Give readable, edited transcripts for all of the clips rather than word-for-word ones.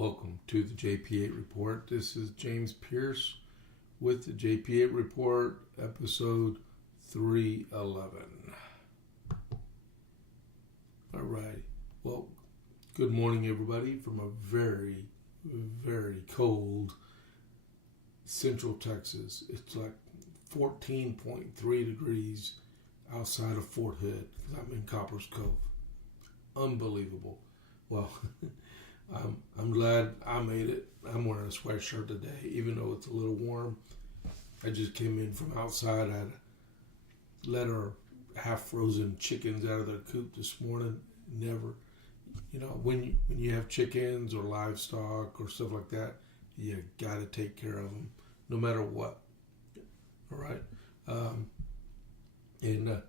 Welcome to the JP8 Report. This is James Pierce with the JP8 Report, episode 311. All right. Well, good morning, everybody, from a very, very cold Central Texas. It's like 14.3 degrees outside of Fort Hood because I'm in Copper's Cove. Unbelievable. Well, I'm glad I made it. I'm wearing a sweatshirt today, even though it's a little warm. I just came in from outside. I had let our half-frozen chickens out of their coop this morning. Never, when you have chickens or livestock or stuff like that, you got to take care of them, no matter what. All right, and I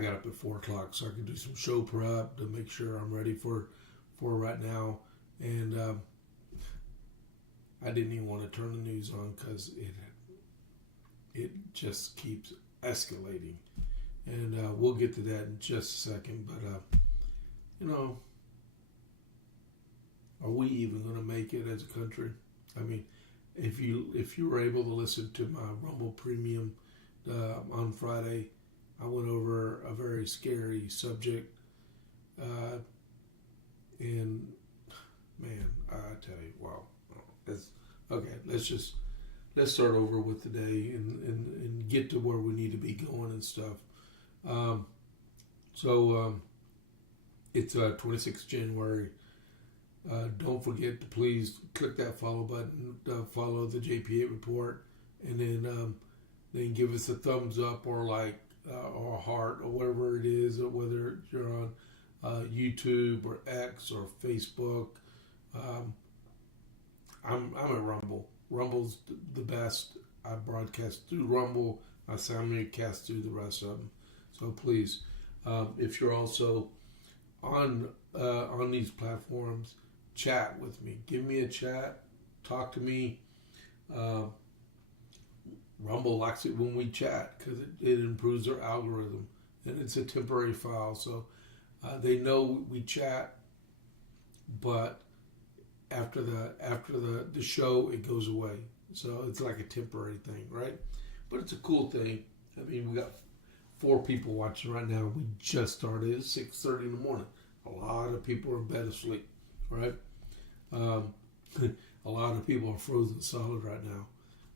got up at 4 o'clock so I could do some show prep to make sure I'm ready for right now, and I didn't even want to turn the news on because it just keeps escalating, and we'll get to that in just a second. But are we even going to make it as a country? I mean, if you were able to listen to my Rumble Premium on Friday, I went over a very scary subject. And man, I tell you, wow. Okay, let's start over with today and get to where we need to be going and stuff. It's 26th January. Don't forget to please click that follow button, follow the JP8 Report, and then give us a thumbs up or like or a heart or whatever it is, or whether you're on YouTube or X or Facebook. I'm at Rumble. Rumble's the best. I broadcast through Rumble. I simulcast through the rest of them. So please, if you're also on these platforms, chat with me. Give me a chat. Talk to me. Rumble likes it when we chat because it improves their algorithm, and it's a temporary file, so they know we chat, but after the show, it goes away. So it's like a temporary thing, right? But it's a cool thing. I mean, we got 4 people watching right now. We just started. It's 6:30 in the morning. A lot of people are in bed asleep, right? A lot of people are frozen solid right now.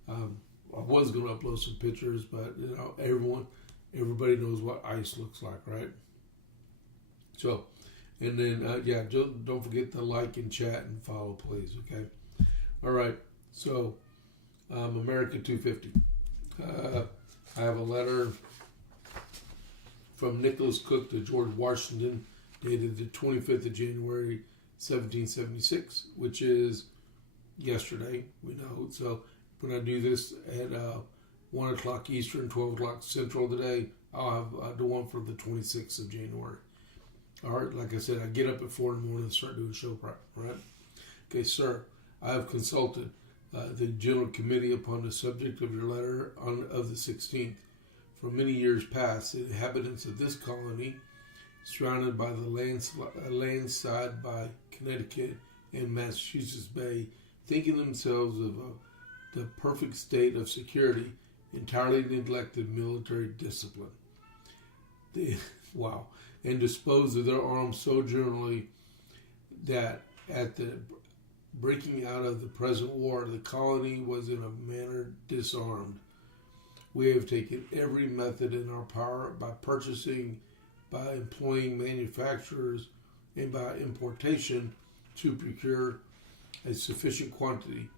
I was going to upload some pictures, but everybody knows what ice looks like, right? So, and then, don't forget to like and chat and follow, please, okay? All right, so, America 250. I have a letter from Nicholas Cook to George Washington, dated the 25th of January, 1776, which is yesterday, we know. So, when I do this at 1 o'clock Eastern, 12 o'clock Central today, I'll have the one for the 26th of January. All right, like I said, I get up at 4 in the morning and start doing show prep, right? Okay, sir, I have consulted the General Committee upon the subject of your letter of the 16th. For many years past, the inhabitants of this colony, surrounded by the landside by Connecticut and Massachusetts Bay, thinking themselves of the perfect state of security, entirely neglected military discipline. And disposed of their arms so generally that at the breaking out of the present war, the colony was in a manner disarmed. We have taken every method in our power by purchasing, by employing manufacturers, and by importation to procure a sufficient quantity,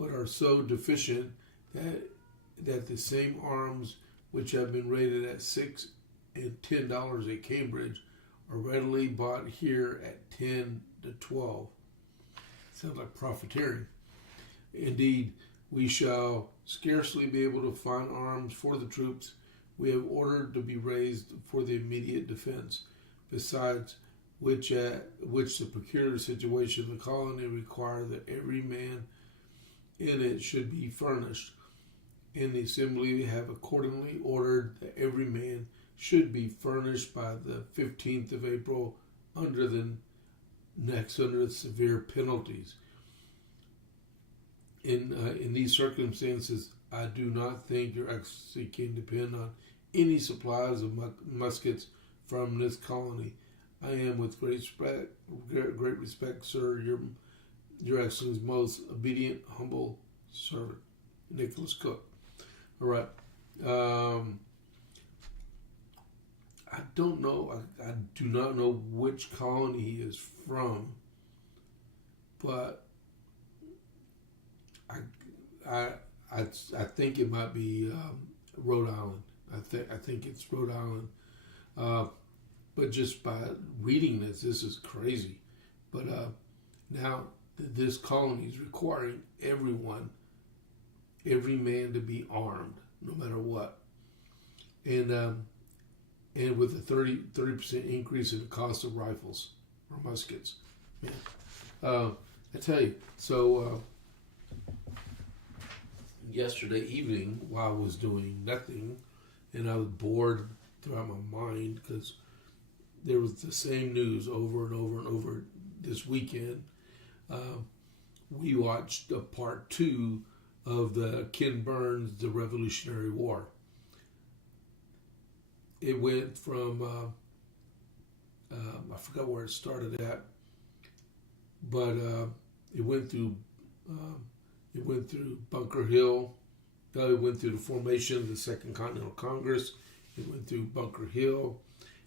but are so deficient that the same arms which have been rated at $6 and $10 at Cambridge are readily bought here at 10 to 12. Sounds like profiteering. Indeed, we shall scarcely be able to find arms for the troops we have ordered to be raised for the immediate defense, besides which the peculiar situation of the colony require that every man in it should be furnished. And the Assembly have accordingly ordered that every man should be furnished by the 15th of April under the next under severe penalties. In these circumstances, I do not think Your Excellency can depend on any supplies of muskets from this colony. I am, with great respect, sir, Your Excellency's most obedient, humble servant, Nicholas Cook. All right. I don't know. I do not know which colony he is from, but I think it might be Rhode Island. I think it's Rhode Island. But just by reading this is crazy. But now this colony is requiring every man to be armed, no matter what. And with a 30% increase in the cost of rifles or muskets. Man. I tell you, so yesterday evening, while I was doing nothing, and I was bored throughout my mind because there was the same news over and over and over this weekend, we watched part 2 of the Ken Burns' The Revolutionary War. It went from, I forgot where it started at, but it went through Bunker Hill. It went through the formation of the Second Continental Congress. It went through Bunker Hill.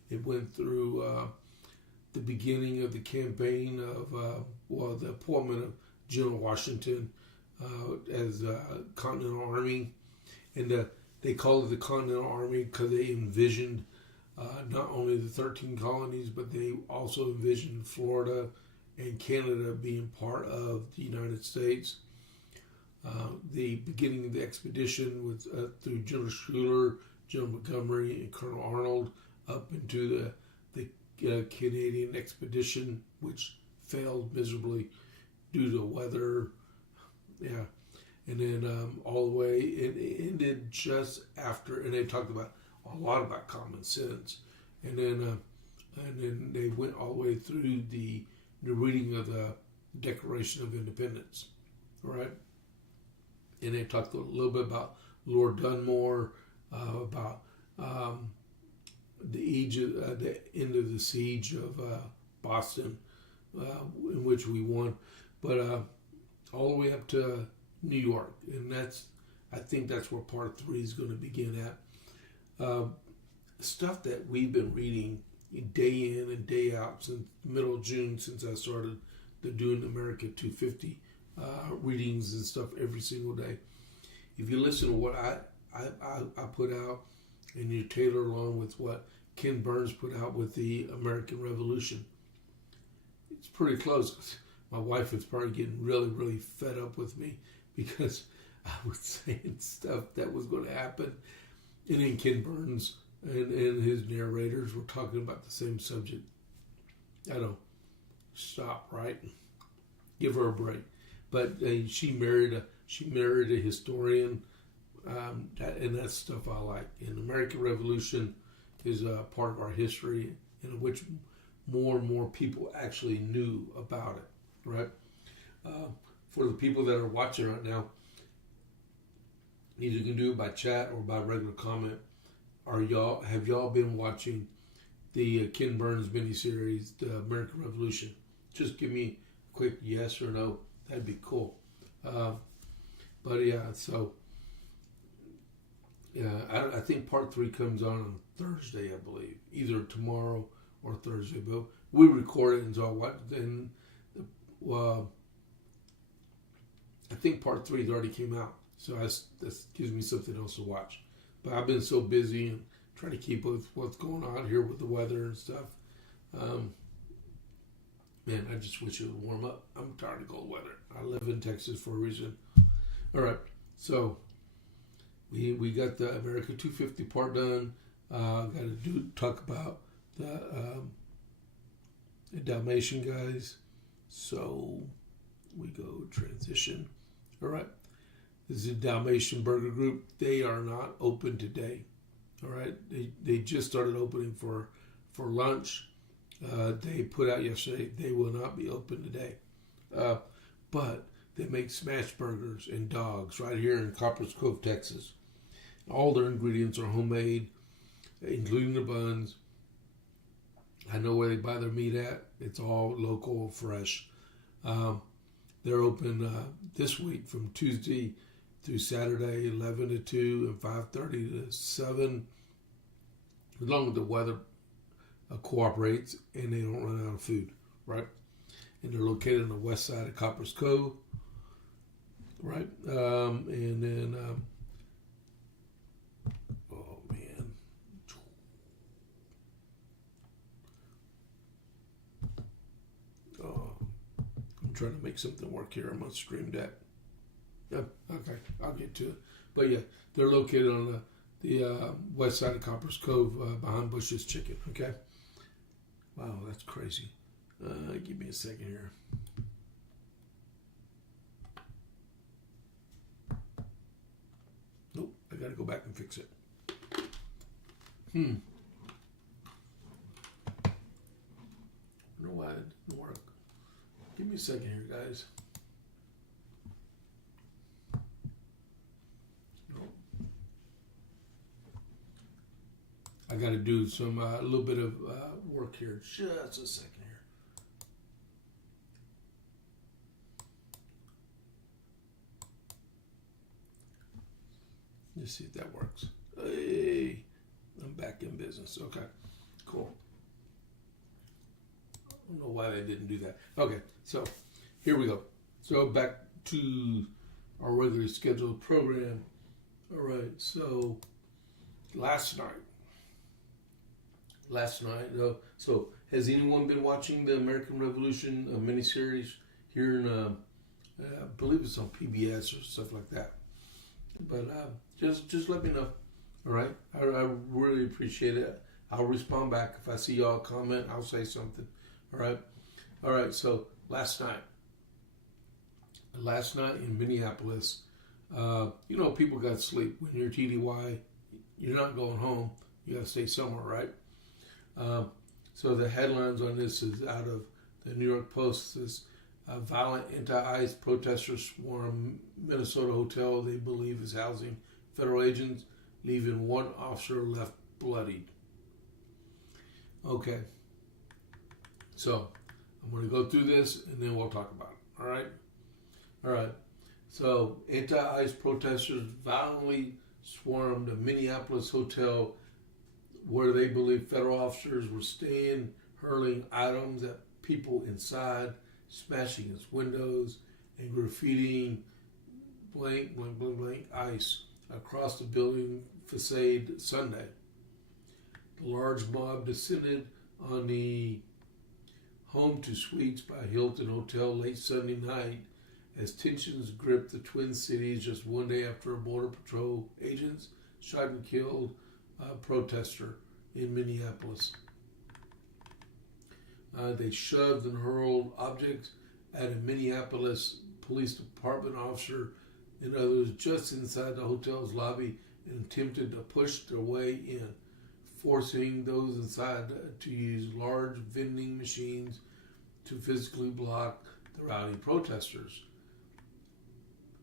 It went through the beginning of the campaign of, the appointment of General Washington as Continental Army. And they called it the Continental Army because they envisioned not only the 13 colonies, but they also envisioned Florida and Canada being part of the United States. The beginning of the expedition was through General Schuyler, General Montgomery, and Colonel Arnold up into the Canadian expedition, which failed miserably due to weather. Yeah. And then all the way, it ended just after, and they talked about a lot about common sense. And then they went all the way through the reading of the Declaration of Independence, right? And they talked a little bit about Lord Dunmore, about the end of the siege of Boston, in which we won, but all the way up to New York, and I think that's where part 3 is going to begin at. Stuff that we've been reading day in and day out since the middle of June, since I started doing America 250 readings and stuff every single day. If you listen to what I put out, and you tailor along with what Ken Burns put out with the American Revolution, it's pretty close. My wife is probably getting really, really fed up with me because I was saying stuff that was going to happen. And then Ken Burns and his narrators were talking about the same subject. I don't stop, right? Give her a break. But she married a historian, and that's stuff I like. And the American Revolution is a part of our history in which more and more people actually knew about it, right? For the people that are watching right now, either you can do it by chat or by regular comment. Have y'all been watching the Ken Burns miniseries, The American Revolution? Just give me a quick yes or no. That'd be cool. But yeah, so yeah, I think part 3 comes on Thursday, I believe, either tomorrow or Thursday. But we record it, and so I think part 3 already came out, so that gives me something else to watch. But I've been so busy and trying to keep up with what's going on here with the weather and stuff. Man, I just wish it would warm up. I'm tired of cold weather. I live in Texas for a reason. All right, so we got the America 250 part done. Got to talk about the Dalmatian guys. So we go transition. All right, this is a Dalmatian Burger Group. They are not open today. All right, they just started opening for lunch. They put out yesterday they will not be open today. But they make smash burgers and dogs right here in Copper's Cove, Texas. All their ingredients are homemade, including the buns. I know where they buy their meat at. It's all local, fresh. They're open this week from Tuesday through Saturday, 11 to 2 and 5:30 to 7, as long as the weather cooperates and they don't run out of food, right? And they're located on the west side of Copper's Cove, right? And then, oh man, I'm trying to make something work here. I'm on Stream Deck. Yeah, okay, I'll get to it. But yeah, they're located on the west side of Copper's Cove, behind Bush's Chicken. Okay. Wow, that's crazy. Give me a second here. Nope, I gotta go back and fix it. I don't know why it didn't work. Give me a second here, guys. I got to do some a little bit of work here. Just a second here. Let's see if that works. Hey, I'm back in business. Okay, cool. I don't know why they didn't do that. Okay, so here we go. So back to our regularly scheduled program. All right, so last night, so has anyone been watching the American Revolution miniseries here in, I believe it's on PBS or stuff like that. But just let me know, all right? I really appreciate it. I'll respond back. If I see y'all comment, I'll say something, all right? All right, so last night in Minneapolis, people got to sleep. When you're TDY, you're not going home. You got to stay somewhere, right? So the headlines on this is out of the New York Post. This violent anti-ICE protesters swarm Minnesota hotel they believe is housing federal agents, leaving one officer left bloodied. Okay. So I'm going to go through this and then we'll talk about it. All right? All right. So anti-ICE protesters violently swarmed a Minneapolis hotel where they believe federal officers were staying, hurling items at people inside, smashing its windows, and graffitiing blank, blank, blank, blank, ICE across the building facade Sunday. The large mob descended on the Home to Suites by Hilton Hotel late Sunday night as tensions gripped the Twin Cities just one day after Border Patrol agents shot and killed a protester in Minneapolis. They shoved and hurled objects at a Minneapolis Police Department officer and others just inside the hotel's lobby and attempted to push their way in, forcing those inside to use large vending machines to physically block the rowdy protesters.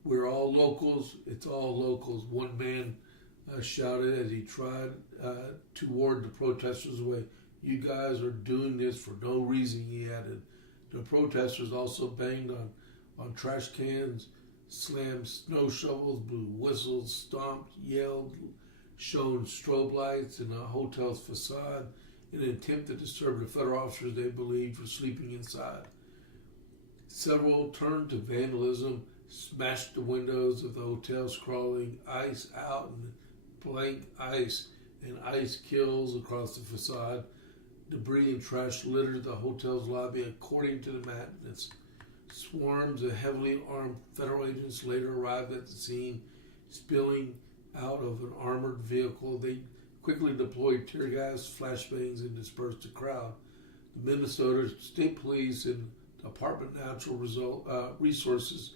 We're all locals. It's all locals. One man shouted as he tried to ward the protesters away. You guys are doing this for no reason, he added. The protesters also banged on trash cans, slammed snow shovels, blew whistles, stomped, yelled, shone strobe lights in the hotel's facade in an attempt to disturb the federal officers they believed were sleeping inside. Several turned to vandalism, smashed the windows of the hotel, scrawling ICE out and blank ICE and ICE kills across the facade. Debris and trash littered the hotel's lobby, according to the maintenance. Swarms of heavily armed federal agents later arrived at the scene, spilling out of an armored vehicle. They quickly deployed tear gas, flashbangs, and dispersed the crowd. The Minnesota State Police and Department of Natural Resources,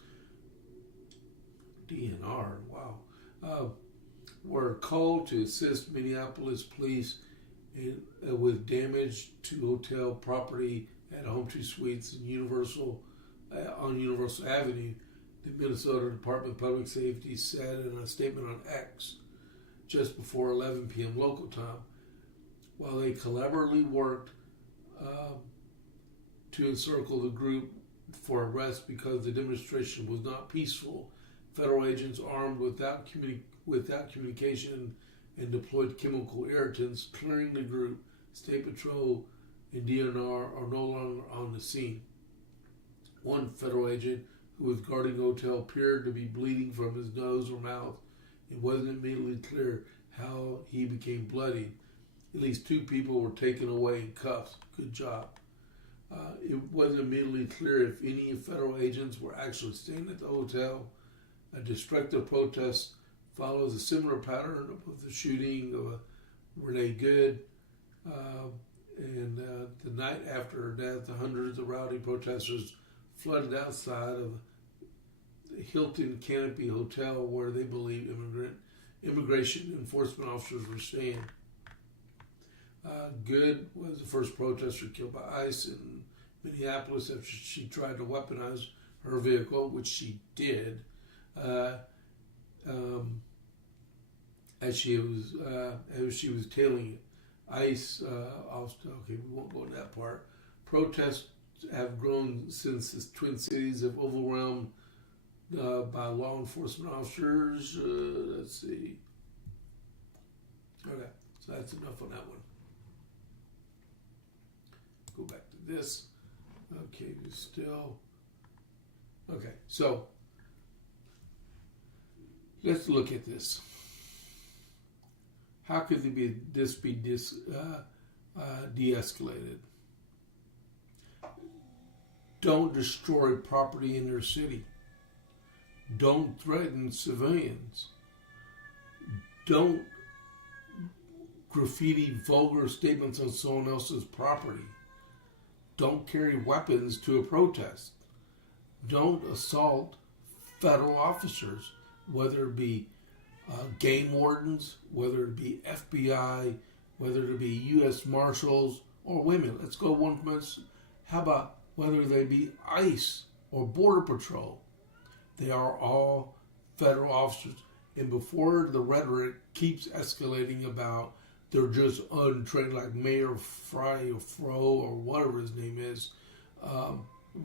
DNR, were called to assist Minneapolis police and with damage to hotel property at Home 2 Suites and on Universal Avenue. The Minnesota Department of Public Safety said in a statement on X just before 11 p.m. local time. While they collaboratively worked to encircle the group for arrest because the demonstration was not peaceful, federal agents armed without communication and deployed chemical irritants clearing the group. State Patrol and DNR are no longer on the scene. One federal agent who was guarding the hotel appeared to be bleeding from his nose or mouth. It wasn't immediately clear how he became bloodied. At least 2 people were taken away in cuffs. Good job. It wasn't immediately clear if any federal agents were actually staying at the hotel. A destructive protest follows a similar pattern of the shooting of Renee Good. And the night after her death, hundreds of rowdy protesters flooded outside of the Hilton Canopy Hotel where they believe immigration enforcement officers were staying. Good was the first protester killed by ICE in Minneapolis after she tried to weaponize her vehicle, which she did, as she was tailing it. ICE, we won't go into that part. Protests have grown since the Twin Cities have overwhelmed by law enforcement officers. Let's see. Okay, so that's enough on that one. Go back to this. Okay, okay, so let's look at this. How could this be de-escalated? Don't destroy property in your city. Don't threaten civilians. Don't graffiti vulgar statements on someone else's property. Don't carry weapons to a protest. Don't assault federal officers, whether it be game wardens, whether it be FBI, whether it be U.S. Marshals, or women. Let's go one month. How about whether they be ICE or Border Patrol? They are all federal officers. And before the rhetoric keeps escalating about they're just untrained, like Mayor Fry or Fro or whatever his name is,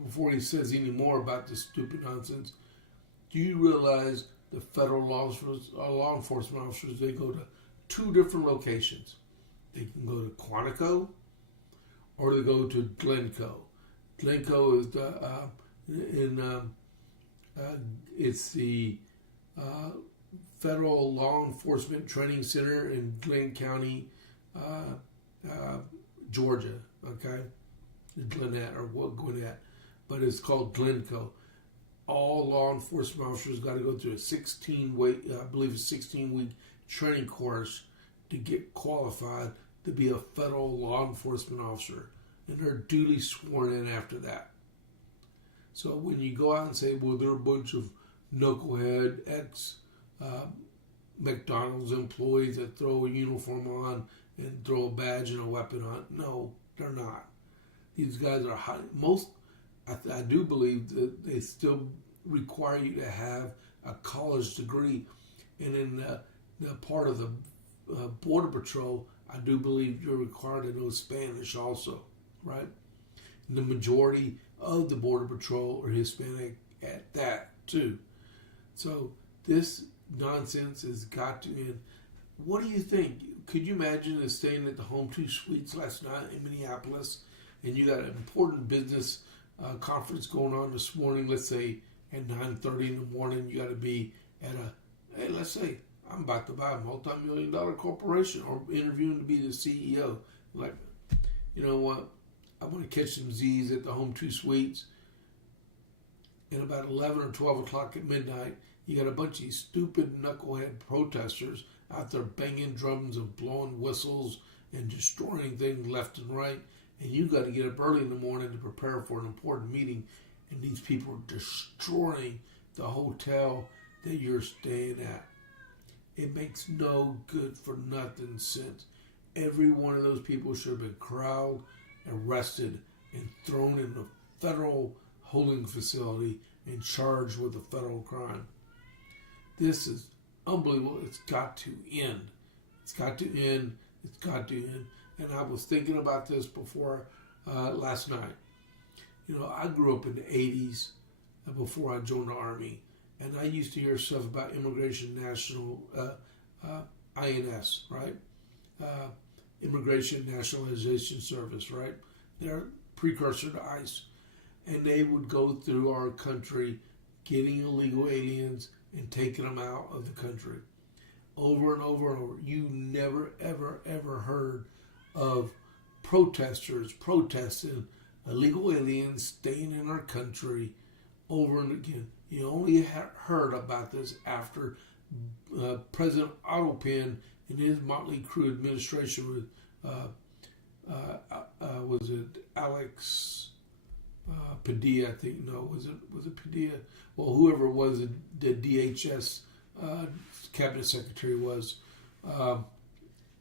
before he says any more about this stupid nonsense, do you realize the federal law enforcement officers, they go to 2 different locations. They can go to Quantico or they go to Glencoe. Glencoe is it's the Federal Law Enforcement Training Center in Glenn County, Georgia. Okay, Gwinnett, but it's called Glencoe. All law enforcement officers got to go through a 16-week training course to get qualified to be a federal law enforcement officer, and they're duly sworn in after that. So when you go out and say, well, they're a bunch of knucklehead McDonald's employees that throw a uniform on and throw a badge and a weapon on, no, they're not. These guys are I do believe that they still require you to have a college degree. And in the part of the Border Patrol, I do believe you're required to know Spanish also, right? And the majority of the Border Patrol are Hispanic at that, too. So this nonsense has got to end. What do you think? Could you imagine staying at the Home 2 Suites last night in Minneapolis, and you got an important business conference going on this morning, let's say at 9:30 in the morning, you got to be at let's say I'm about to buy a multi-million-dollar corporation or interviewing to be the CEO. Like, you know what? I want to catch some Z's at the Home 2 Suites. And about 11 or 12 o'clock at midnight, you got a bunch of these stupid knucklehead protesters out there banging drums and blowing whistles and destroying things left and right. And you got to get up early in the morning to prepare for an important meeting. And these people are destroying the hotel that you're staying at. It makes no good for nothing sense. Every one of those people should have been corralled, arrested, and thrown in a federal holding facility and charged with a federal crime. This is unbelievable. It's got to end. It's got to end. It's got to end. And I was thinking about this before last night. You know, I grew up in the 80s before I joined the Army. And I used to hear stuff about Immigration National, INS, right? Immigration Nationalization Service, right? They're precursor to ICE. And they would go through our country getting illegal aliens and taking them out of the country. Over and over and over. You never, ever, ever heard of protesters protesting illegal aliens staying in our country over and again. You only heard about this after President Otto Penn and his motley crew administration with, was it Alex Padilla, I think. No, was it Padilla? Well, whoever it was, the DHS cabinet secretary was.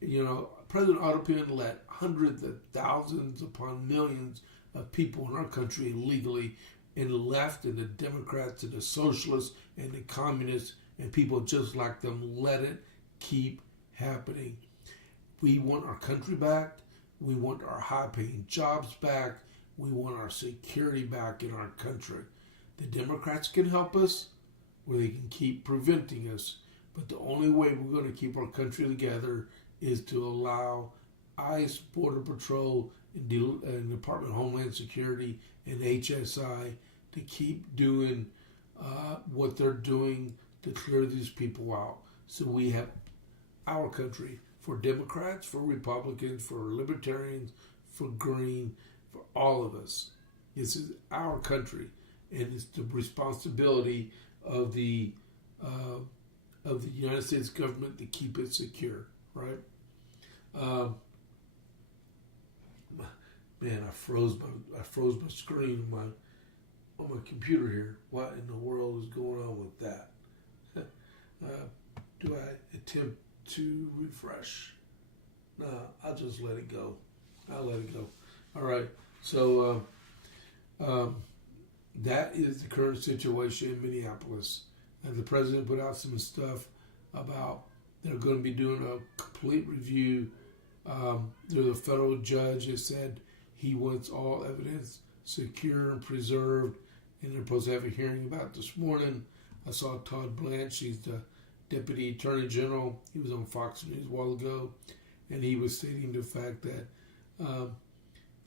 You know, President Otto Penn let hundreds of thousands upon millions of people in our country illegally, and the left and the Democrats and the socialists and the communists and people just like them let it keep happening. We want our country back. We want our high-paying jobs back. We want our security back in our country. The Democrats can help us, or they can keep preventing us. But the only way we're going to keep our country together is to allow ICE, Border Patrol, and Department of Homeland Security, and HSI to keep doing what they're doing to clear these people out. So we have our country, for Democrats, for Republicans, for Libertarians, for Green, for all of us. This is our country, and it's the responsibility of the United States government to keep it secure, right? Man, I froze my screen on my computer here. What in the world is going on with that? Do I attempt to refresh? No, I'll just let it go. I'll let it go. All right. So that is the current situation in Minneapolis. And the president put out some stuff about they're going to be doing a complete review. There's a federal judge that said he wants all evidence secure and preserved, and they're supposed to have a hearing about it this morning. I saw Todd Blanche, he's the Deputy Attorney General. He was on Fox News a while ago, and he was stating the fact that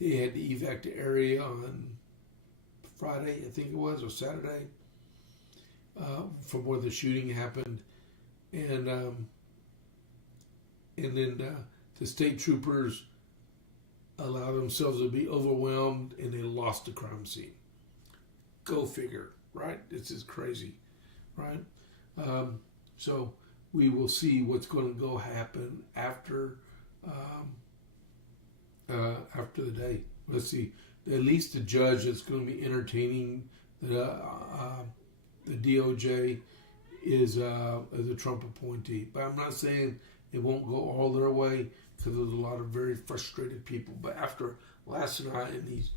they had to evac the area on Friday, I think it was, or Saturday, from where the shooting happened, and then the state troopers allowed themselves to be overwhelmed, and they lost the crime scene. Go figure, right? This is crazy, right? So we will see what's going to go happen after the day. Let's see. At least the judge that's going to be entertaining the DOJ is a Trump appointee. But I'm not saying it won't go all their way, because there's a lot of very frustrated people. But after last night and these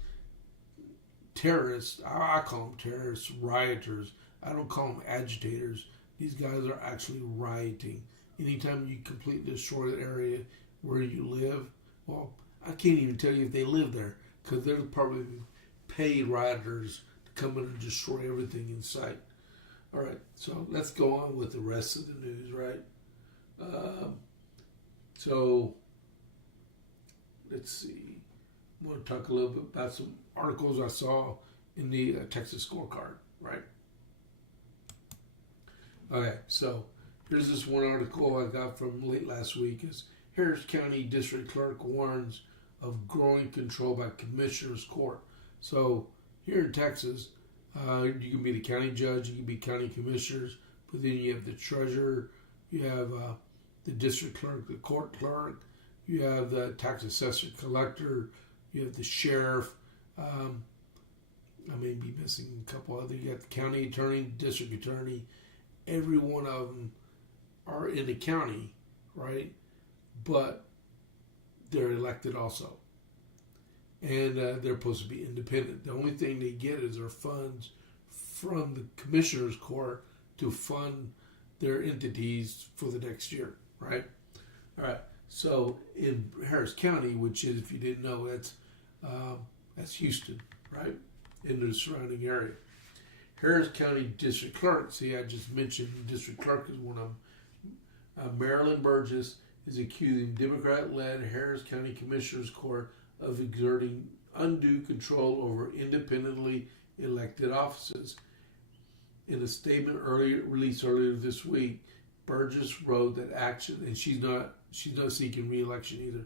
terrorists, I call them terrorists, rioters. I don't call them agitators. These guys are actually rioting. Anytime you completely destroy the area where you live, well, I can't even tell you if they live there, because they're probably paid rioters to come in and destroy everything in sight. All right, so let's go on with the rest of the news, right? So let's see. I'm going to talk a little bit about some articles I saw in the Texas scorecard, right? Okay, so here's this one article I got from late last week. Is Harris County District Clerk warns of growing control by Commissioner's Court. So here in Texas, you can be the county judge, you can be county commissioners, but then you have the treasurer, you have the district clerk, the court clerk, you have the tax assessor collector, you have the sheriff. I may be missing a couple other. You got the county attorney, district attorney. Every one of them are in the county, right? But they're elected also. And they're supposed to be independent. The only thing they get is their funds from the Commissioners Court to fund their entities for the next year, right? All right. So in Harris County, which is, if you didn't know, that's Houston, right? In the surrounding area. Harris County District Clerk, see, I just mentioned District Clerk is one of them. Marilyn Burgess is accusing Democrat-led Harris County Commissioners Court of exerting undue control over independently elected offices. In a statement released earlier this week, Burgess wrote that action, and she's not seeking re-election either.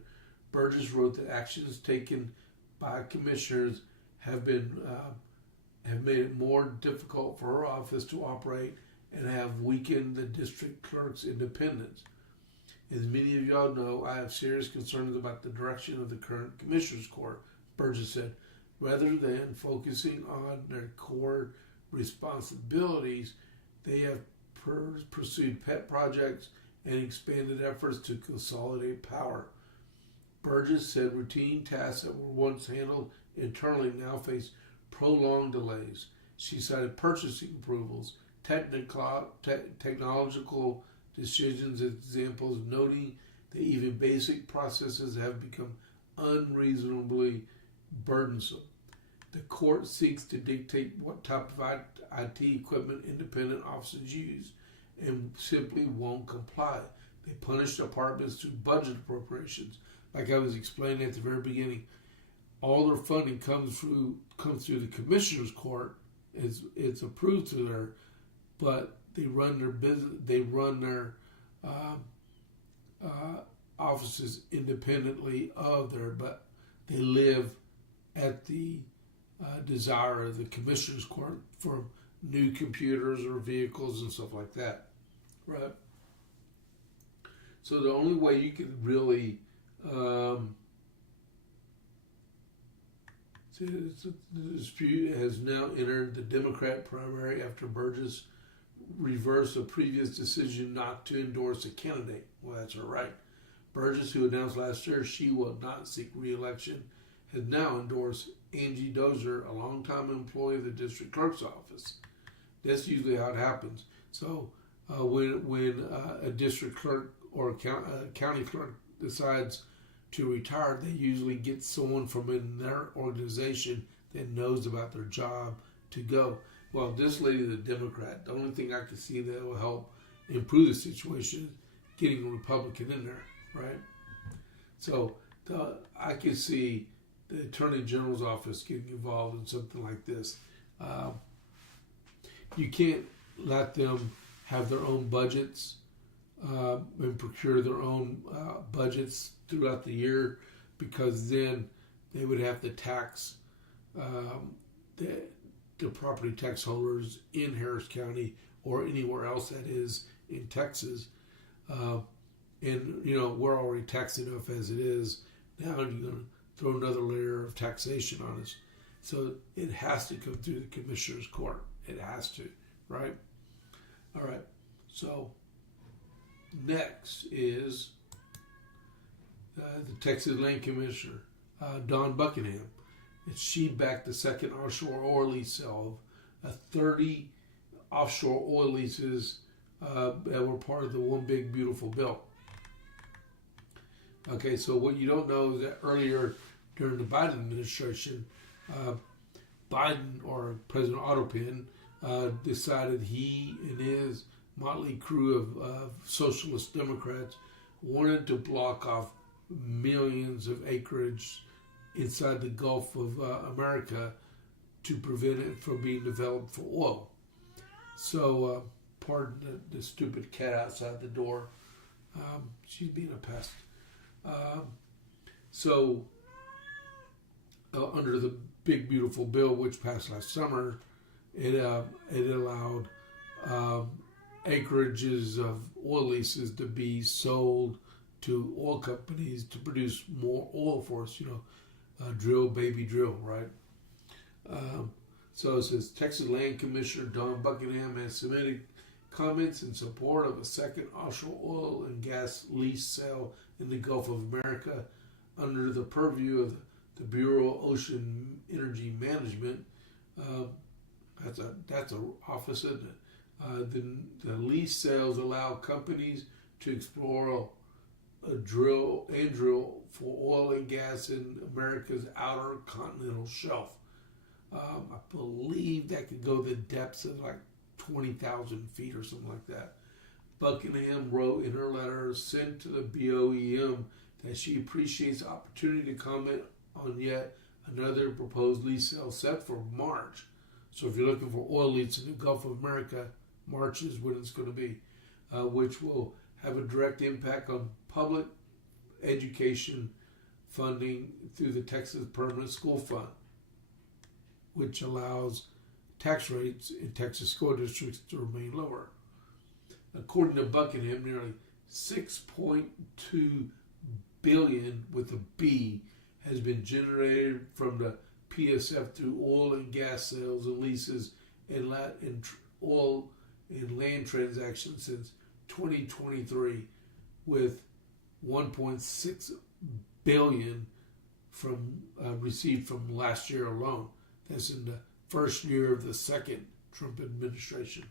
Burgess wrote that actions taken by commissioners have made it more difficult for her office to operate and have weakened the district clerk's independence. As many of y'all know, I have serious concerns about the direction of the current Commissioners Court, Burgess said. Rather than focusing on their core responsibilities, they have pursued pet projects and expanded efforts to consolidate power. Burgess said routine tasks that were once handled internally now face prolonged delays. She cited purchasing approvals, technological decisions as examples, noting that even basic processes have become unreasonably burdensome. The court seeks to dictate what type of IT equipment independent officers use and simply won't comply. They punish departments through budget appropriations. Like I was explaining at the very beginning, all their funding comes through the Commissioner's Court. It's approved through there, but they run their business. They run their offices independently of there, but they live at the desire of the Commissioner's Court for new computers or vehicles and stuff like that, right? So the only way you can really the dispute has now entered the Democrat primary after Burgess reversed a previous decision not to endorse a candidate. Well, that's her right. Burgess, who announced last year she will not seek re-election, has now endorsed Angie Dozier, a longtime employee of the district clerk's office. That's usually how it happens. So when a district clerk or a county clerk decides to retire, they usually get someone from in their organization that knows about their job to go. Well, this lady is a Democrat. The only thing I can see that will help improve the situation is getting a Republican in there, right? So I can see the Attorney General's office getting involved in something like this. You can't let them have their own budgets and procure their own budgets throughout the year, because then they would have to tax the property tax holders in Harris County or anywhere else that is in Texas. And, you know, we're already taxed enough as it is. Now you're going to throw another layer of taxation on us. So it has to come through the Commissioner's Court. It has to, right? All right. So next is the Texas Land Commissioner, Dawn Buckingham. And she backed the second offshore oil lease sale of 30 offshore oil leases that were part of the One Big Beautiful Bill. Okay, so what you don't know is that earlier during the Biden administration, Biden, or President Autopin, decided he and his motley crew of socialist Democrats wanted to block off millions of acreage inside the Gulf of America to prevent it from being developed for oil. So, pardon the stupid cat outside the door. She's being a pest. Under the Big Beautiful Bill, which passed last summer, it allowed acreages of oil leases to be sold to oil companies to produce more oil for us, drill, baby, drill, right? So it says Texas Land Commissioner Dawn Buckingham has submitted comments in support of a second offshore oil and gas lease sale in the Gulf of America, under the purview of the Bureau of Ocean Energy Management. That's a office, isn't it? The lease sales allow companies to explore drill for oil and gas in America's outer continental shelf. I believe that could go the depths of like 20,000 feet or something like that. Buckingham wrote in her letter sent to the BOEM that she appreciates the opportunity to comment on yet another proposed lease sale set for March. So if you're looking for oil leads in the Gulf of America, March is when it's going to be, which will have a direct impact on public education funding through the Texas Permanent School Fund, which allows tax rates in Texas school districts to remain lower. According to Buckingham, nearly $6.2 billion with a B has been generated from the PSF through oil and gas sales and leases and oil and land transactions since 2023, with 1.6 billion received from last year alone. That's in the first year of the second Trump administration.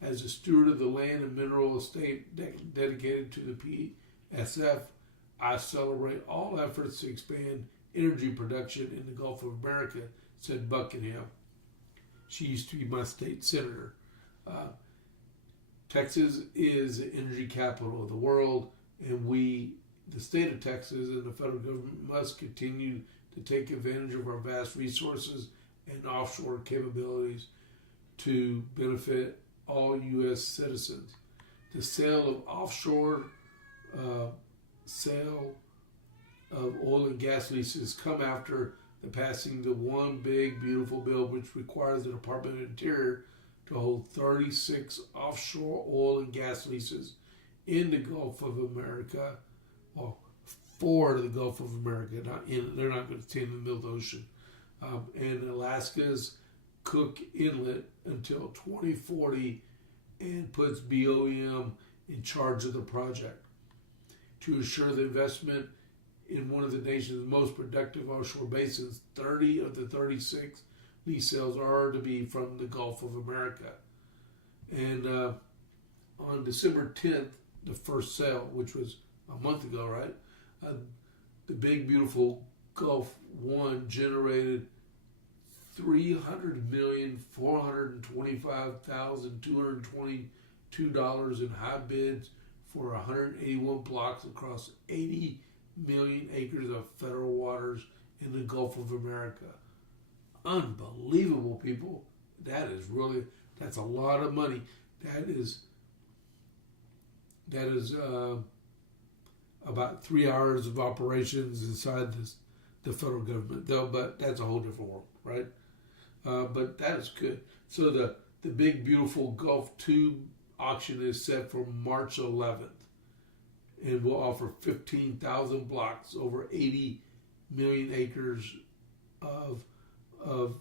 As a steward of the land and mineral estate dedicated to the PSF, I celebrate all efforts to expand energy production in the Gulf of America, said Buckingham. She used to be my state senator. Texas is the energy capital of the world, and we, the state of Texas and the federal government, must continue to take advantage of our vast resources and offshore capabilities to benefit all U.S. citizens. The sale of offshore sale of oil and gas leases come after the passing of the One Big Beautiful Bill, which requires the Department of Interior to hold 36 offshore oil and gas leases in the Gulf of America, well, for the Gulf of America. They're not going to stay in the middle of the ocean. And Alaska's Cook Inlet until 2040, and puts BOEM in charge of the project to ensure the investment in one of the nation's most productive offshore basins. 30 of the 36 lease sales are to be from the Gulf of America. And on December 10th, the first sale, which was a month ago, right? The Big Beautiful Gulf 1 generated $300,425,222 in high bids for 181 blocks across 80 million acres of federal waters in the Gulf of America. Unbelievable, people. That's a lot of money. That is about 3 hours of operations inside the federal government, though. But that's a whole different world, right? But that is good. So the Big Beautiful Gulf 2 auction is set for March 11th, and will offer 15,000 blocks over 80 million acres of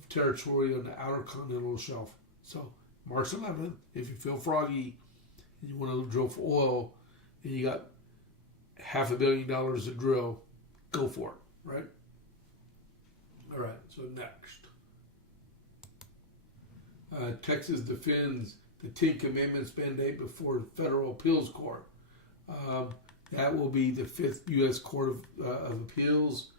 territory on the outer continental shelf. So March 11th, if you feel froggy and you want to drill for oil and you got $500 million to drill, go for it, right? All right, so next. Texas defends the Ten Commandments mandate before the Federal Appeals Court. That will be the 5th U.S. Court of Appeals.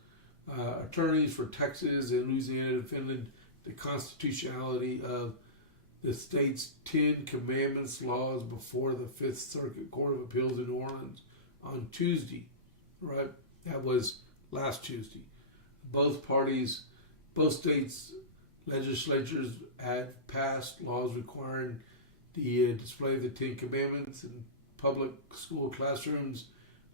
Attorneys for Texas and Louisiana defended the constitutionality of the state's 10 Commandments laws before the 5th Circuit Court of Appeals in New Orleans on Tuesday, right? That was last Tuesday. Both states' legislatures had passed laws requiring the display of the 10 Commandments in public school classrooms.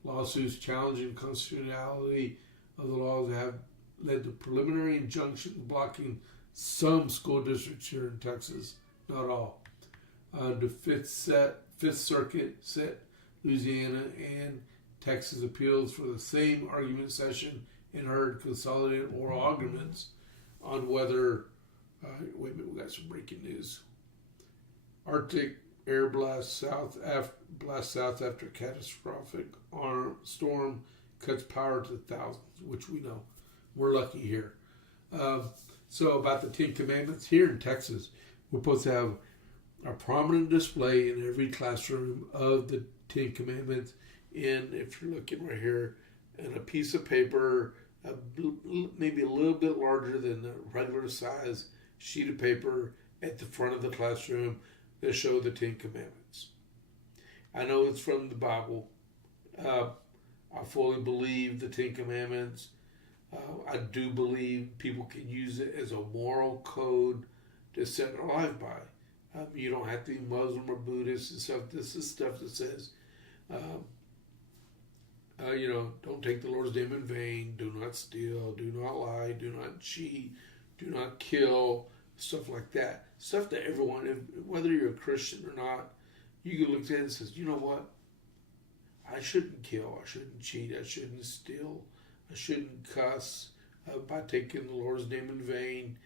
Lawsuits challenging the constitutionality of the laws have led to preliminary injunctions blocking some school districts here in Texas, not all. The Fifth Circuit set Louisiana and Texas appeals for the same argument session and heard consolidated oral arguments on whether. Wait a minute, we got some breaking news. Arctic air blast south after catastrophic storm cuts power to thousands, which we know. We're lucky here. So about the Ten Commandments, here in Texas, we're supposed to have a prominent display in every classroom of the Ten Commandments. And if you're looking right here, and a piece of paper, maybe a little bit larger than the regular size sheet of paper at the front of the classroom that show the Ten Commandments. I know it's from the Bible. I fully believe the Ten Commandments. I do believe people can use it as a moral code to set their life by. You don't have to be Muslim or Buddhist and stuff. This is stuff that says, don't take the Lord's name in vain, do not steal, do not lie, do not cheat, do not kill, stuff like that. Stuff that everyone, whether you're a Christian or not, you can look at it and says, you know what? I shouldn't kill, I shouldn't cheat, I shouldn't steal, I shouldn't cuss by taking the Lord's name in vain.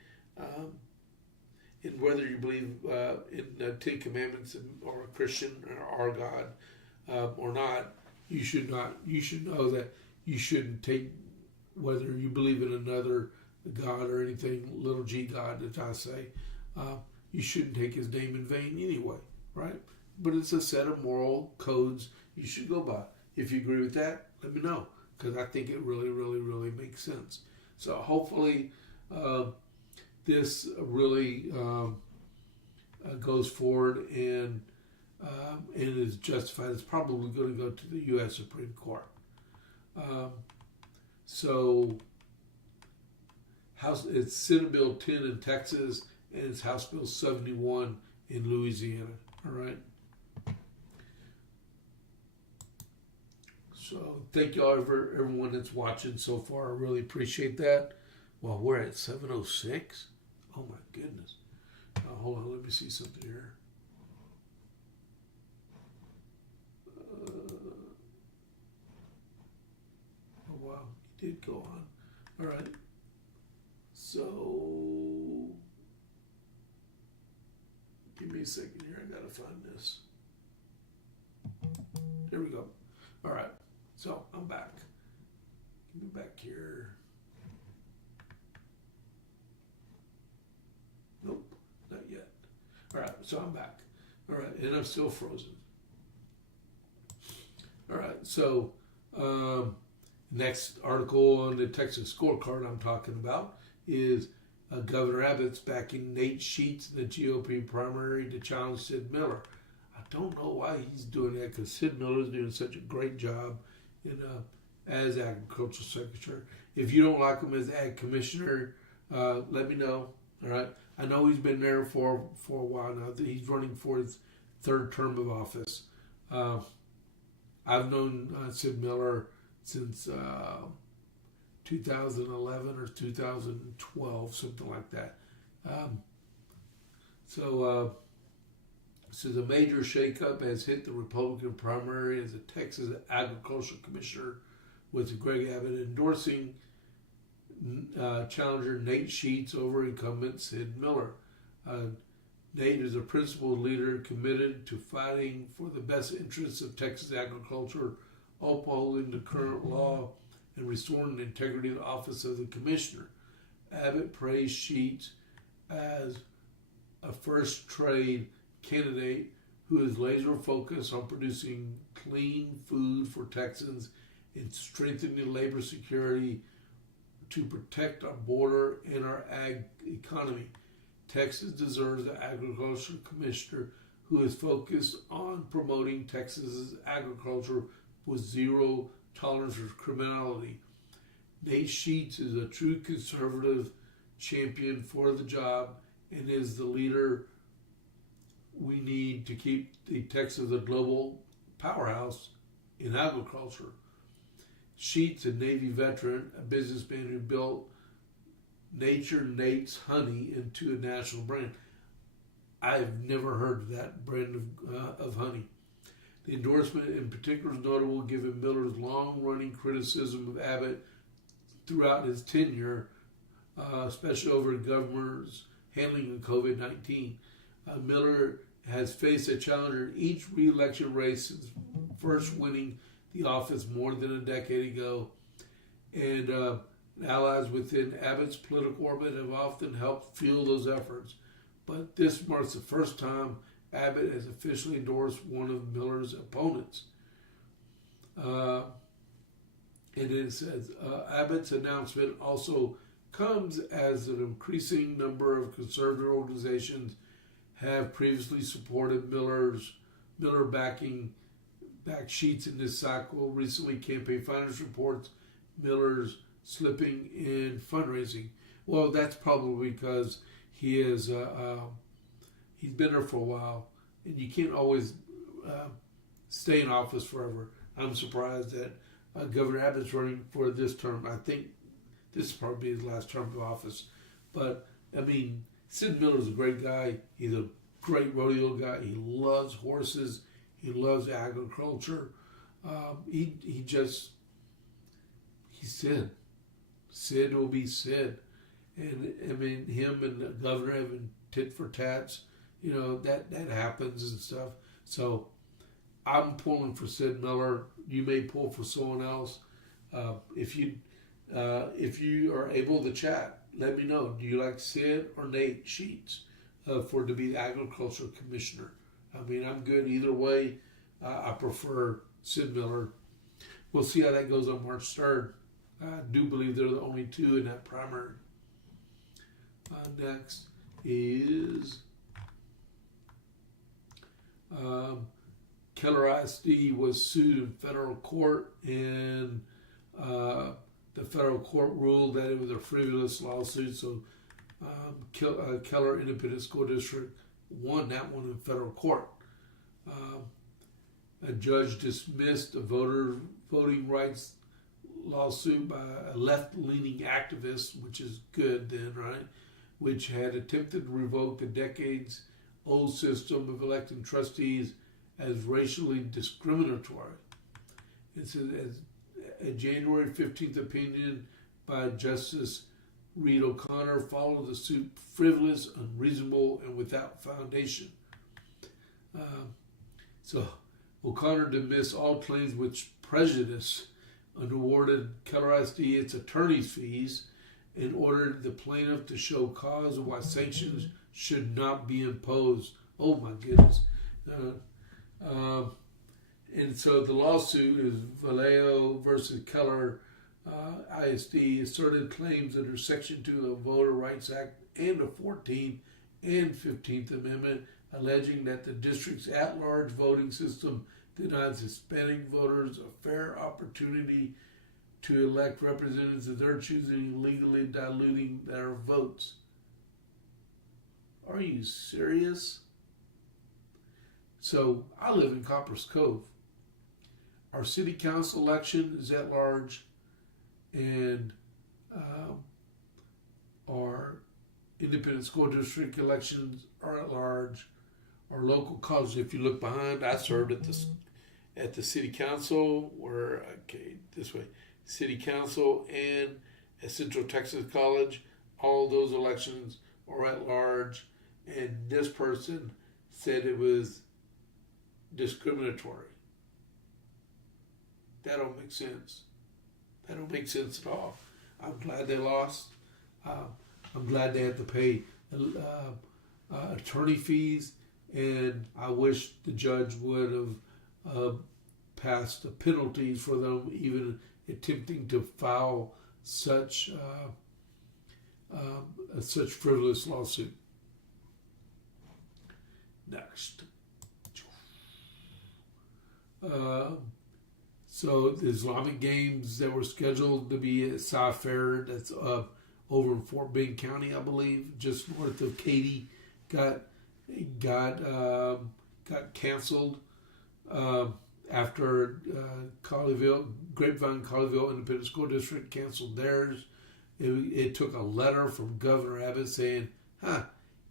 And whether you believe in the Ten Commandments or a Christian or our God or not, you should not. You should know that you shouldn't take, whether you believe in another God or anything, little g God, as I say, you shouldn't take his name in vain anyway, right? But it's a set of moral codes you should go by. If you agree with that, let me know, because I think it really, really, really makes sense. So hopefully this really goes forward and is justified. It's probably going to go to the U.S. Supreme Court. It's Senate Bill 10 in Texas, and it's House Bill 71 in Louisiana. All right. So thank you all for everyone that's watching so far. I really appreciate that. Well, we're at 7:06. Oh my goodness. Hold on, let me see something here. Oh wow, he did go on. All right. So give me a second here. I gotta find this. There we go. All right. So I'm back. Give me back here. Nope, not yet. All right, so I'm back. All right, and I'm still frozen. All right, so next article on the Texas scorecard I'm talking about is Governor Abbott's backing Nate Sheets in the GOP primary to challenge Sid Miller. I don't know why he's doing that, because Sid Miller's doing such a great job as Agricultural Secretary. If you don't like him as Ag Commissioner, let me know. All right. I know he's been there for a while now. He's running for his third term of office. I've known Sid Miller since 2011 or 2012, something like that. So a major shakeup has hit the Republican primary as the Texas Agricultural Commissioner, with Greg Abbott endorsing challenger Nate Sheets over incumbent Sid Miller. Nate is a principled leader committed to fighting for the best interests of Texas agriculture, upholding the current law, and restoring the integrity of the office of the commissioner. Abbott praised Sheets as a first trade candidate who is laser focused on producing clean food for Texans and strengthening labor security to protect our border and our ag economy. Texas deserves an agriculture commissioner who is focused on promoting Texas's agriculture with zero tolerance for criminality. Nate Sheets is a true conservative champion for the job and is the leader we need to keep the Texas a global powerhouse in agriculture. Sheets, a Navy veteran, a businessman who built Nature Nate's honey into a national brand. I've never heard of that brand of honey. The endorsement in particular is notable given Miller's long-running criticism of Abbott throughout his tenure, especially over the governor's handling of COVID-19. Miller has faced a challenger in each re-election race since first winning the office more than a decade ago, and allies within Abbott's political orbit have often helped fuel those efforts. But this marks the first time Abbott has officially endorsed one of Miller's opponents. And it says, Abbott's announcement also comes as an increasing number of conservative organizations have previously supported Miller backing back sheets in this cycle. Recently, campaign finance reports Miller's slipping in fundraising. Well, that's probably because he is he's been there for a while, and you can't always stay in office forever. I'm surprised that Governor Abbott's running for this term. I think this is probably his last term of office. But, I mean, Sid Miller's a great guy. He's a great rodeo guy. He loves horses. He loves agriculture. He's Sid. Sid will be Sid. And, I mean, him and the governor having tit for tats, that happens and stuff. So, I'm pulling for Sid Miller. You may pull for someone else. If you are able to chat, let me know. Do you like Sid or Nate Sheets to be the agriculture commissioner? I mean, I'm good either way. I prefer Sid Miller. We'll see how that goes on March 3rd. I do believe they're the only two in that primary. Next is Keller ISD was sued in federal court, and the federal court ruled that it was a frivolous lawsuit. So Keller Independent School District won that one in federal court. A judge dismissed a voting rights lawsuit by a left-leaning activist, which is good then, right? Which had attempted to revoke the decades-old system of electing trustees as racially discriminatory. It's a January 15th opinion by Justice Reed O'Connor followed the suit frivolous, unreasonable, and without foundation. So O'Connor dismissed all claims which prejudice and awarded Keller ISD its attorney's fees and ordered the plaintiff to show cause of why sanctions should not be imposed. Oh my goodness. And so the lawsuit is Vallejo versus Keller ISD asserted claims under Section 2 of the Voter Rights Act and the 14th and 15th Amendment, alleging that the district's at-large voting system denies Hispanic voters a fair opportunity to elect representatives of their choosing, legally diluting their votes. Are you serious? So, I live in Coppers Cove. Our city council election is at large, and our independent school district elections are at large. Our local college, if you look behind, I served at the city council, city council and at Central Texas College. All those elections are at large, and this person said it was discriminatory. That don't make sense. That don't make sense at all. I'm glad they lost. I'm glad they had to pay attorney fees, and I wish the judge would have passed the penalties for them even attempting to file such frivolous lawsuit. Next. So the Islamic Games that were scheduled to be at Sci Fair, that's over in Fort Bend County, I believe, just north of Katy, got canceled after Grapevine Colleyville Independent School District canceled theirs. It took a letter from Governor Abbott saying,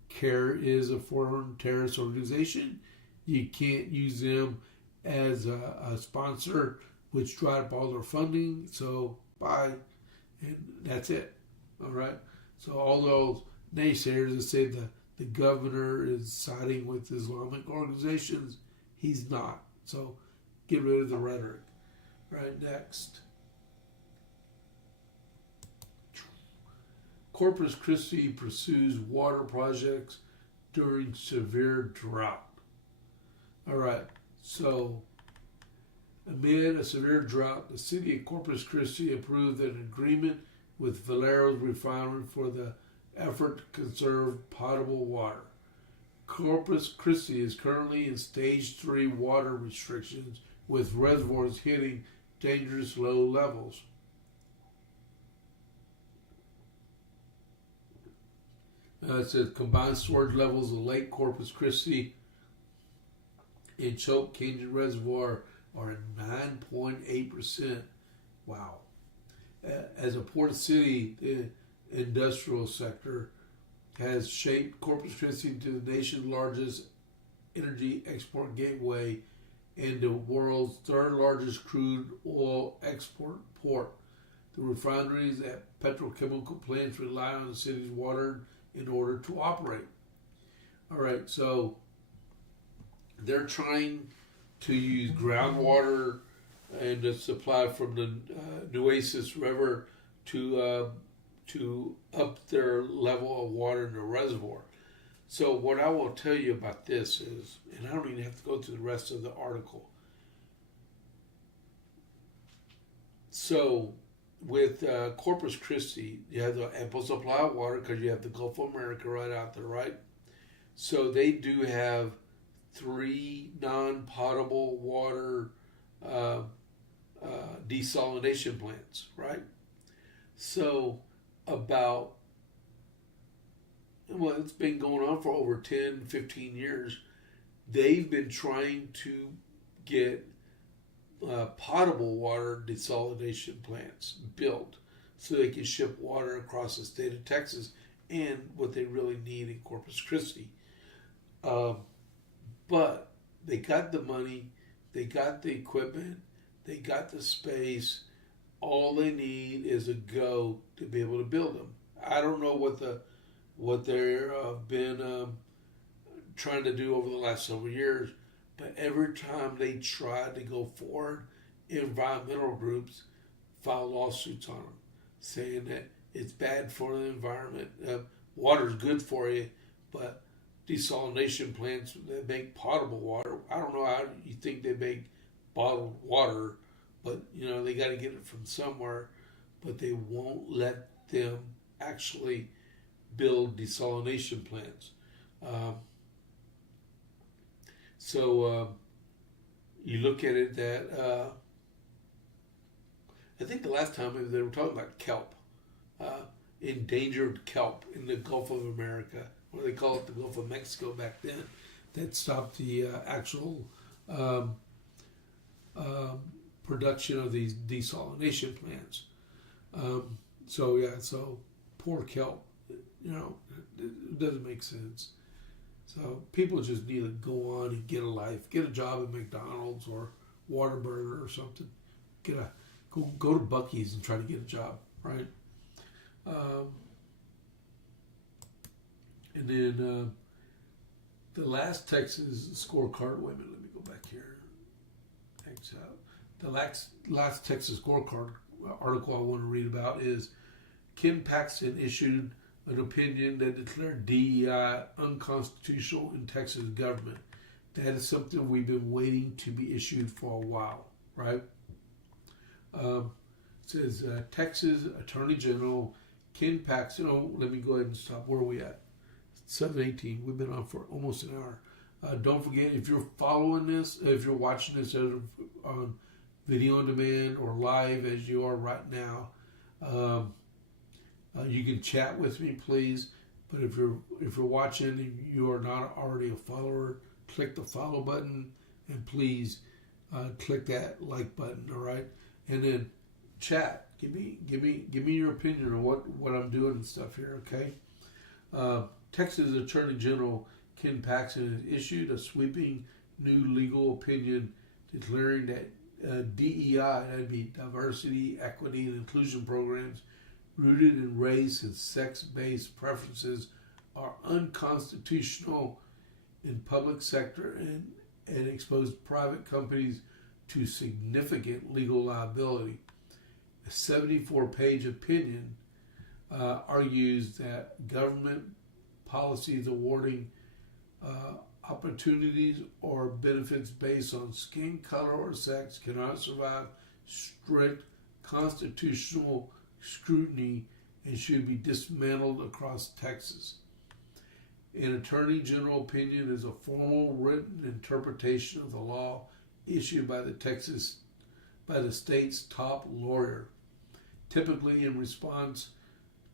CARE is a foreign terrorist organization. You can't use them as a sponsor, which dried up all their funding. So, bye. And that's it. All right? So, all those naysayers that say the governor is siding with Islamic organizations, he's not. So, get rid of the rhetoric. All right, next. Corpus Christi pursues water projects during severe drought. All right, so amid a severe drought, the city of Corpus Christi approved an agreement with Valero's refinery for the effort to conserve potable water. Corpus Christi is currently in stage 3 water restrictions, with reservoirs hitting dangerous low levels. It says combined storage levels of Lake Corpus Christi and Choke Canyon Reservoir are at 9.8%. Wow. As a port city, the industrial sector has shaped Corpus Christi into the nation's largest energy export gateway and the world's third largest crude oil export port. The refineries at petrochemical plants rely on the city's water in order to operate. All right, so they're trying to use groundwater and the supply from the Nueces River to up their level of water in the reservoir. So what I will tell you about this is, and I don't even have to go through the rest of the article. So with Corpus Christi, you have the ample supply of water because you have the Gulf of America right out there, right? So they do have 3 non-potable water desalination plants, right? So it's been going on for over 10, 15 years. They've been trying to get potable water desalination plants built so they can ship water across the state of Texas and what they really need in Corpus Christi. But they got the money, they got the equipment, they got the space. All they need is a go to be able to build them. I don't know what they've been trying to do over the last several years, but every time they try to go forward, environmental groups file lawsuits on them, saying that it's bad for the environment. Water's good for you, but desalination plants that make potable water, I don't know how you think they make bottled water, but they got to get it from somewhere. But they won't let them actually build desalination plants. So you look at it that I think the last time they were talking about kelp, endangered kelp in the Gulf of America, or they call it the Gulf of Mexico back then, that stopped the actual production of these desalination plants. So poor kelp, it doesn't make sense. So people just need to go on and get a life, get a job at McDonald's or Whataburger or something. Go to Buc-ee's and try to get a job, right? And then the last Texas scorecard. Wait a minute, let me go back here. Thanks out. The last Texas scorecard article I want to read about is Ken Paxton issued an opinion that declared DEI unconstitutional in Texas government. That is something we've been waiting to be issued for a while, right? It says Texas Attorney General Ken Paxton. Oh, let me go ahead and stop. Where are we at? 7:18. We've been on for almost an hour. Don't forget, if you're following this, if you're watching this on video on demand or live as you are right now, you can chat with me, please. But if you're watching and you are not already a follower, click the follow button and please click that like button. All right, and then chat. Give me your opinion on what I'm doing and stuff here. Okay. Texas Attorney General Ken Paxton has issued a sweeping new legal opinion declaring that DEI, that'd be diversity, equity, and inclusion programs rooted in race and sex-based preferences, are unconstitutional in public sector and expose private companies to significant legal liability. A 74-page opinion argues that government policies awarding opportunities or benefits based on skin color or sex cannot survive strict constitutional scrutiny and should be dismantled across Texas. An attorney general opinion is a formal written interpretation of the law issued by the state's top lawyer, typically in response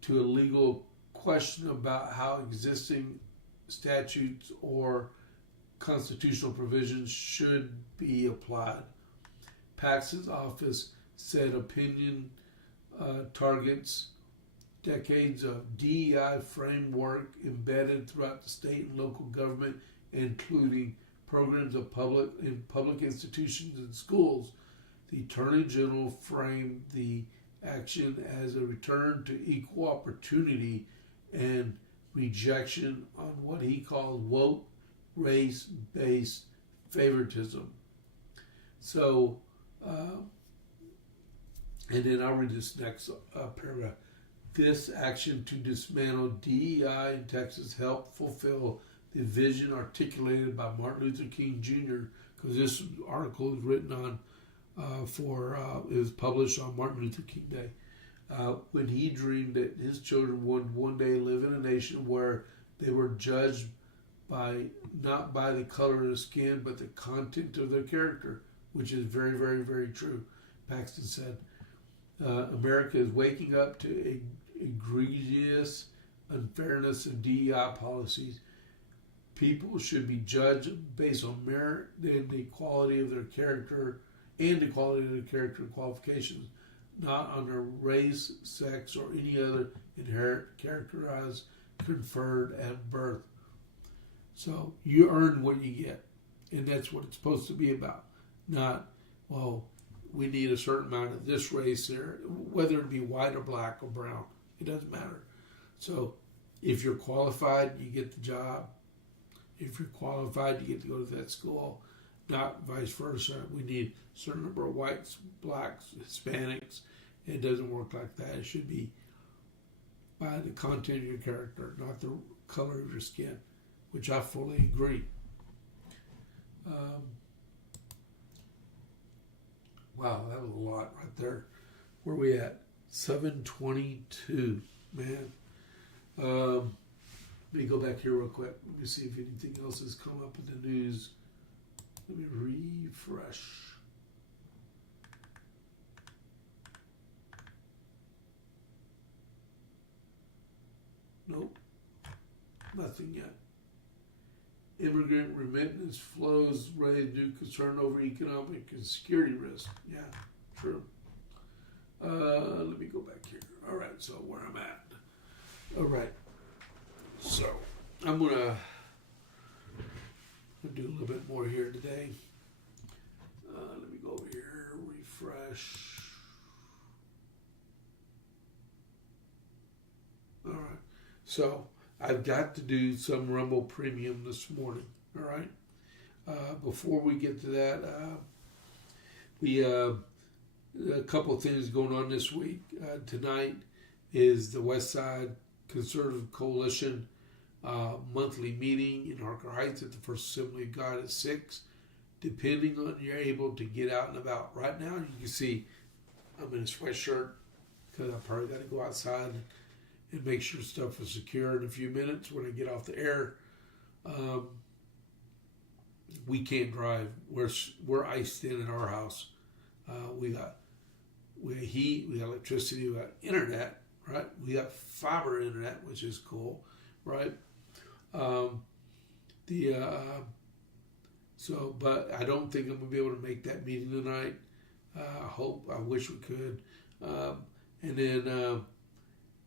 to a legal question about how existing statutes or constitutional provisions should be applied. Pax's office said opinion targets decades of DEI framework embedded throughout the state and local government, including programs of public institutions and schools. The Attorney General framed the action as a return to equal opportunity and rejection on what he called woke race-based favoritism. So, and then I'll read this next paragraph. This action to dismantle DEI in Texas helped fulfill the vision articulated by Martin Luther King Jr., because this article is written on it was published on Martin Luther King Day, when he dreamed that his children would one day live in a nation where they were judged not by the color of their skin, but the content of their character, which is very, very, very true. Paxton said, America is waking up to egregious unfairness in DEI policies. People should be judged based on merit and the quality of their character and qualifications, not on their race, sex, or any other inherent characterized conferred at birth. So you earn what you get, and that's what it's supposed to be about. Not, well, we need a certain amount of this race there, whether it be white or black or brown. It doesn't matter. So if you're qualified, you get the job. If you're qualified, you get to go to that school, not vice versa. We need a certain number of whites, blacks, Hispanics. It doesn't work like that. It should be by the content of your character, not the color of your skin, which I fully agree. Wow, that was a lot right there. Where are we at? 7:22, man. Let me go back here real quick. Let me see if anything else has come up in the news. Let me refresh. Nope, nothing yet. Immigrant remittance flows raise new concern over economic and security risk. Yeah, true. Let me go back here. All right, so where I'm at. All right, so I'm gonna do a little bit more here today. Let me go over here, refresh. All right, so I've got to do some Rumble Premium this morning. All right. Before we get to that, we a couple of things going on this week. Tonight is the West Side Conservative Coalition monthly meeting in Harker Heights at the First Assembly of God at 6. Depending on you're able to get out and about. Right now, you can see I'm in a sweatshirt because I probably got to go outside and make sure stuff is secure in a few minutes when I get off the air. We can't drive. We're iced in our house. We got heat, we got electricity, we got internet, right? We got fiber internet, which is cool, right? But I don't think I'm gonna be able to make that meeting tonight. I wish we could. And then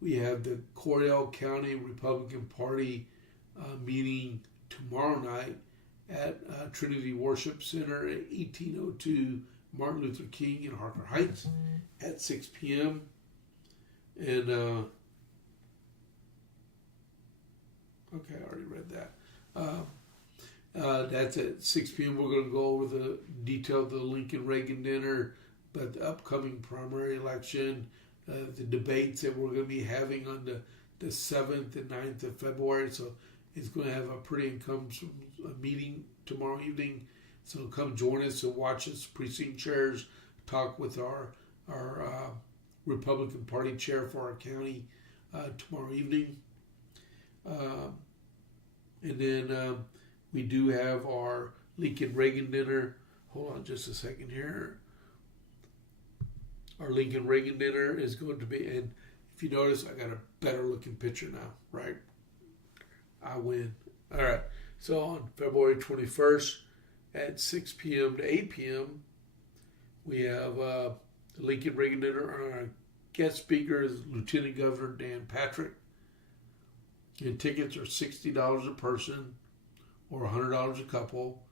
we have the Cordell County Republican Party meeting tomorrow night at Trinity Worship Center at 1802 Martin Luther King in Harker Heights at 6 p.m. And, okay, I already read that. That's at 6 p.m. We're going to go over the detail of the Lincoln Reagan dinner, but the upcoming primary election, the debates that we're going to be having on the 7th and 9th of February. So it's going to have a pretty income meeting tomorrow evening. So come join us and watch us, precinct chairs, talk with our Republican Party chair for our county tomorrow evening. And then we do have our Lincoln Reagan dinner. Hold on just a second here. Our Lincoln Reagan dinner is going to be, and if you notice, I got a better looking picture now, right? I win. All right. So on February 21st at 6 p.m. to 8 p.m., we have the Lincoln Reagan dinner. Our guest speaker is Lieutenant Governor Dan Patrick. And tickets are $60 a person or $100 a couple.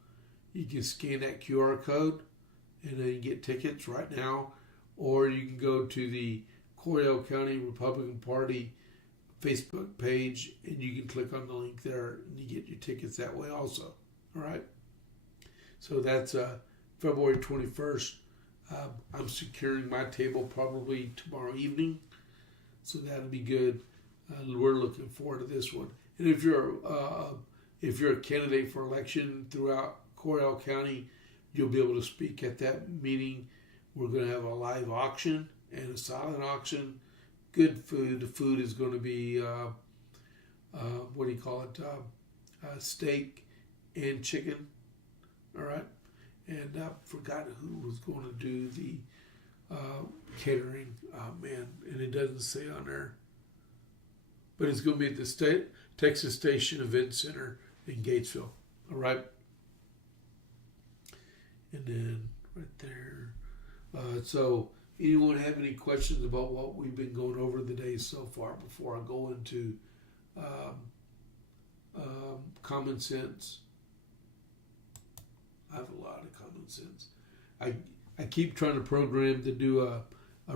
You can scan that QR code and then you get tickets right now. Or you can go to the Coryell County Republican Party Facebook page and you can click on the link there and you get your tickets that way also. All right. So that's February 21st. I'm securing my table probably tomorrow evening. So that'll be good. We're looking forward to this one. And if you're a candidate for election throughout Coryell County, you'll be able to speak at that meeting. We're going to have a live auction and a silent auction. Good food. The food is going to be steak and chicken. All right. And I forgot who was going to do the catering. Oh man, and it doesn't say on there. But it's going to be at the Texas Station Event Center in Gatesville. All right. And then right there. So anyone have any questions about what we've been going over the day so far before I go into common sense? I have a lot of common sense. I keep trying to program to do a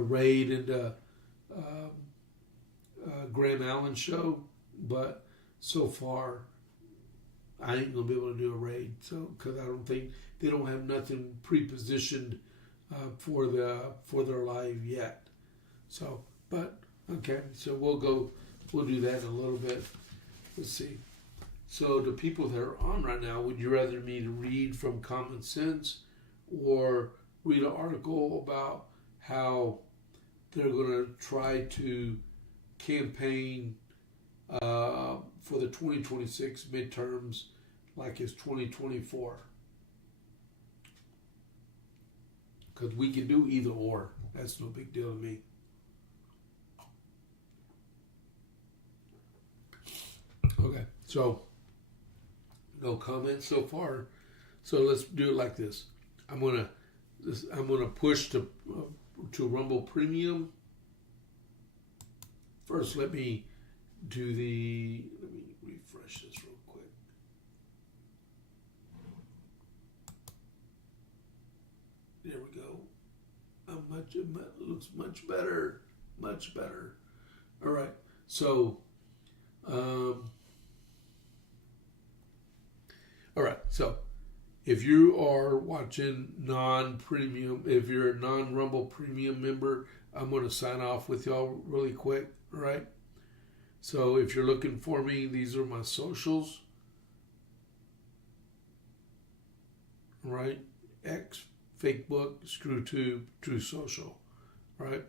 raid and a Graham Allen show, but so far I ain't gonna be able to do a raid. So because I don't think they don't have nothing pre-positioned for their live yet. So, but okay, so we'll do that in a little bit. Let's see. So the people that are on right now, would you rather me to read from Common Sense or read an article about how they're going to try to campaign for the 2026 midterms like it's 2024? Because we can do either or. That's no big deal to me. Okay, so no comments so far. So let's do it like this. I'm gonna push to Rumble Premium. First, let me refresh this real quick. There we go. It looks much better. Much better. All right. So, all right. So, if you are watching non-premium, if you're a non-Rumble Premium member, I'm going to sign off with y'all really quick. All right. So, if you're looking for me, these are my socials. All right. X, Facebook, ScrewTube, True Social. All right.